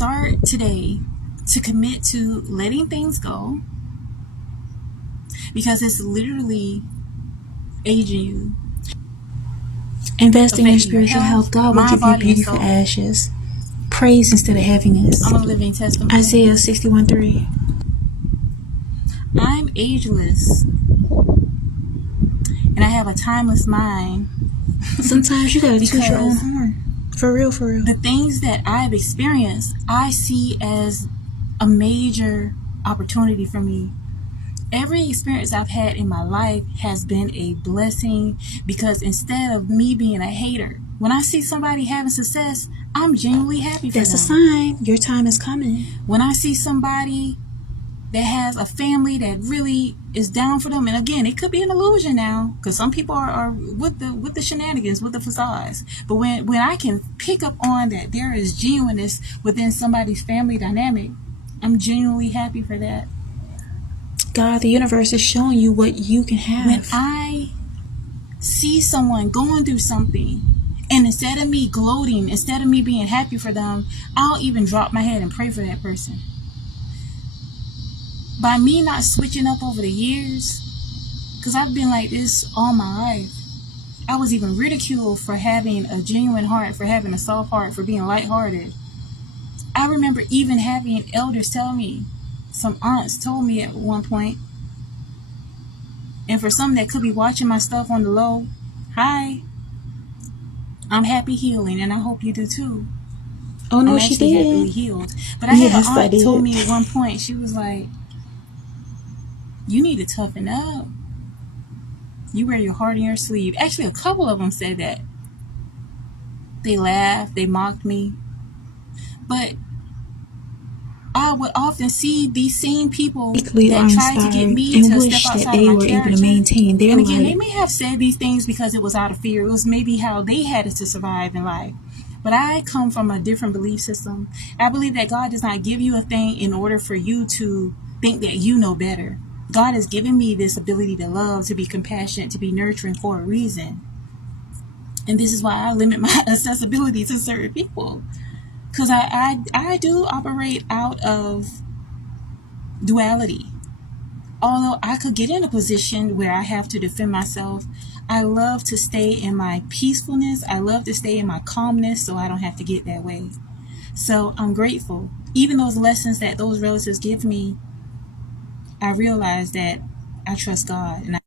start today to commit to letting things go, because it's literally aging you. Investing in spiritual health. God will give you beauty for ashes, praise instead of heaviness. I'm a living testimony. Isaiah 61:3. I'm ageless, and I have a timeless mind. Sometimes you gotta toot your own horn. For real, for real. The things that I've experienced, I see as a major opportunity for me. Every experience I've had in my life has been a blessing, because instead of me being a hater, when I see somebody having success, I'm genuinely happy for them. That's a sign your time is coming. When I see somebody that has a family that really is down for them, and again, it could be an illusion now, because some people are with the shenanigans, with the facades. But when I can pick up on that there is genuineness within somebody's family dynamic, I'm genuinely happy for that. God, the universe is showing you what you can have. When I see someone going through something, and instead of me gloating, instead of me being happy for them, I'll even drop my head and pray for that person. By me not switching up over the years, because I've been like this all my life. I was even ridiculed for having a genuine heart, for having a soft heart, for being lighthearted. I remember even having elders tell me, some aunts told me at one point, and for some that could be watching my stuff on the low, hi, I'm happy healing, and I hope you do too. Oh no, I'm she actually did. happily healed. But I had an aunt told me at one point, she was like, you need to toughen up. You wear your heart on your sleeve. Actually, a couple of them said that. They laughed, they mocked me. But I would often see these same people that tried to get me to step outside of my character. And again, they may have said these things because it was out of fear. It was maybe how they had it to survive in life. But I come from a different belief system. I believe that God does not give you a thing in order for you to think that you know better. God has given me this ability to love, to be compassionate, to be nurturing for a reason. And this is why I limit my accessibility to certain people. Because I do operate out of duality. Although I could get in a position where I have to defend myself, I love to stay in my peacefulness. I love to stay in my calmness so I don't have to get that way. So I'm grateful. Even those lessons that those relatives give me, I realize that I trust God, and